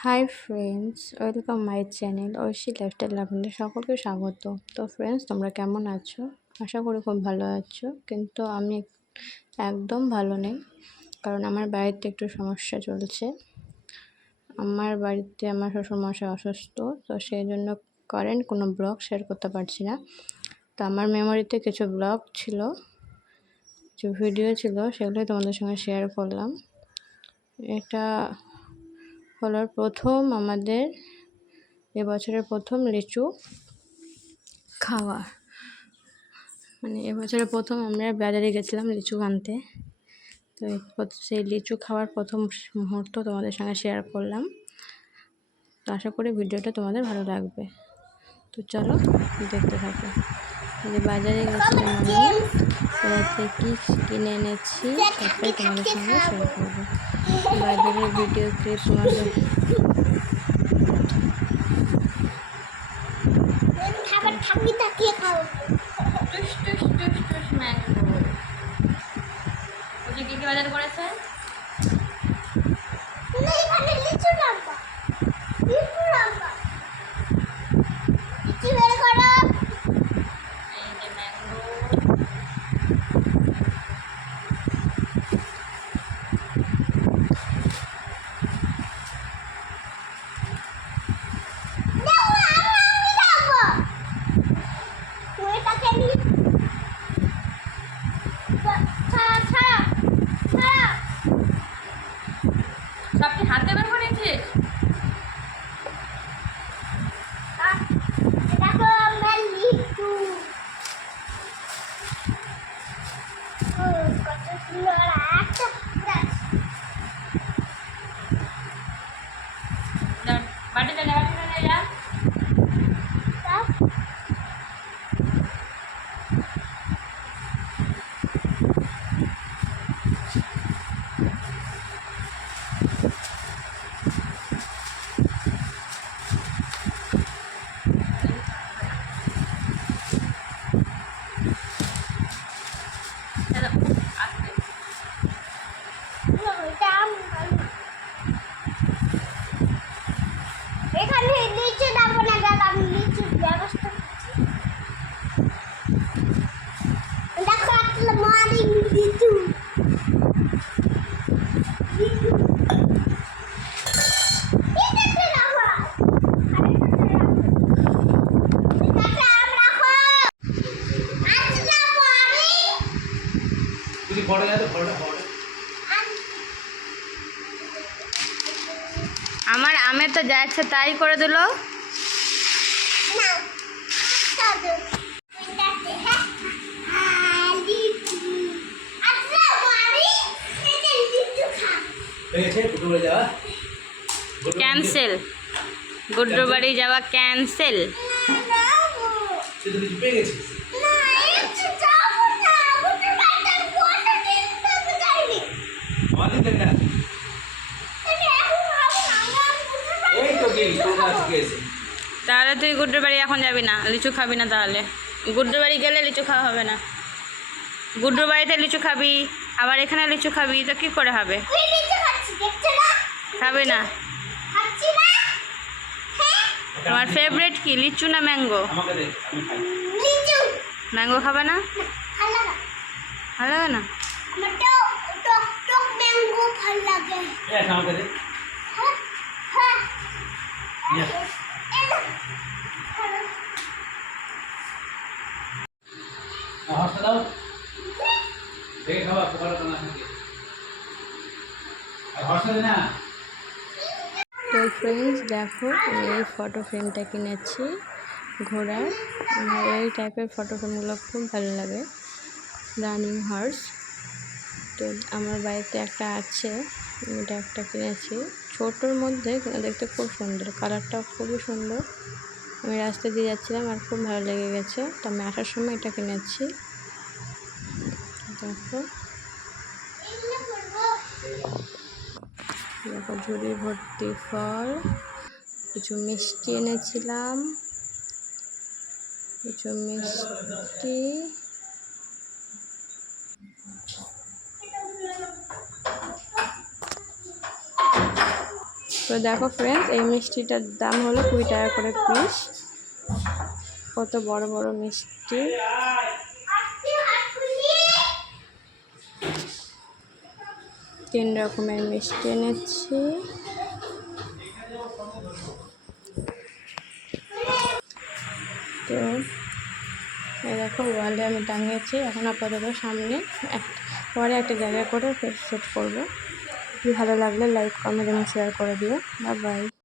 High friends, welcome my channel Aishi lifestyle. আপনাদের সকলকে স্বাগত। তো ফ্রেন্ডস, তোমরা কেমন আছো? আশা করি খুব ভালো আছো, কিন্তু আমি একদম ভালো নেই, কারণ আমার বাড়িতে একটু সমস্যা চলছে। আমার বাড়িতে আমার শ্বশুরমশাই অসুস্থ, তো সেই জন্য কারেন্ট কোনো ব্লগ শেয়ার করতে পারছি না। তো আমার মেমোরিতে কিছু ব্লগ ছিল, কিছু ভিডিও ছিল, সেগুলোই তোমাদের সঙ্গে শেয়ার করলাম। এটা হলো আমাদের এবছরের প্রথম লিচু খাওয়া। এবছরের প্রথম আমরা বাজারে গেছিলাম লিচু আনতে। তো সেই লিচু খাওয়ার প্রথম মুহূর্ত তোমাদের সঙ্গে শেয়ার করলাম। তো আশা করি ভিডিওটা তোমাদের ভালো লাগবে। তো চলো দেখতে থাকো। বাজারে গেছিলাম আমি, বাজার কি কিনে এনেছি সবটাই তোমাদের সঙ্গে শেয়ার করবো। বাজারের ভিডিও ক্লিপ তোমাদের বাজার করেছে সবটি হাতে বের করেছিস। বাটিতে যা এখানে লিচু দাম না গেলাম লিচুর ব্যবস্থা দেখো একটা মারি লিচু আমার আমের তো যা ইচ্ছে তাই করে দিল। ক্যান্সেল, গুড্ডুর বাড়ি যাওয়া ক্যান্সেল। তাহলে তুই গুড্ডুর বাড়ি এখন যাবি না, লিচু খাবি না? তাহলে গুড্ডুর বাড়ি গেলে লিচু খাওয়া হবে না। গুড্ডুর বাড়িতে লিচু খাবি, আবার এখানে লিচু খাবি, তো কি করে হবে? খাবি না? তোমার ফেভারিট কি, লিচু না ম্যাঙ্গো? ম্যাঙ্গো খাবে না? ভালো লাগে না? তো ফ্রেন্ডস দেখো, আমি এই ফটো ফ্রেমটা কিনেছি ঘোড়ার। আমার এই টাইপের ফটো ফ্রেমগুলো খুব ভালো লাগে, রানিং হর্স। তো আমার বাড়িতে একটা আছে, এটা একটা কিনেছি ছোটোর মধ্যে, দেখতে খুব সুন্দর, কালারটাও খুবই সুন্দর। আমি রাস্তা দিয়ে যাচ্ছিলাম আর খুব ভালো লেগে গেছে, তো আমি আসার সময় এটা কিনেছি। দেখো দেখো ঝুড়ি ভর্তি ফল, কিছু মিষ্টি এনেছিলাম, কিছু মিষ্টি, তো দেখো ফ্রেন্ডস, এই মিষ্টিটার দাম হলো 20 টাকা করে পিস। কত বড় বড় মিষ্টি। তিন রকমের মিষ্টি এনেছি। তো এই দেখো ওয়ালে আমি টাঙিয়েছি। এখন আপাতত সামনে পরে একটা জায়গায় করে সেট করবো। ভালো লাগলে লাইক, কমেন্ট এবং শেয়ার করে দিও। Bye bye.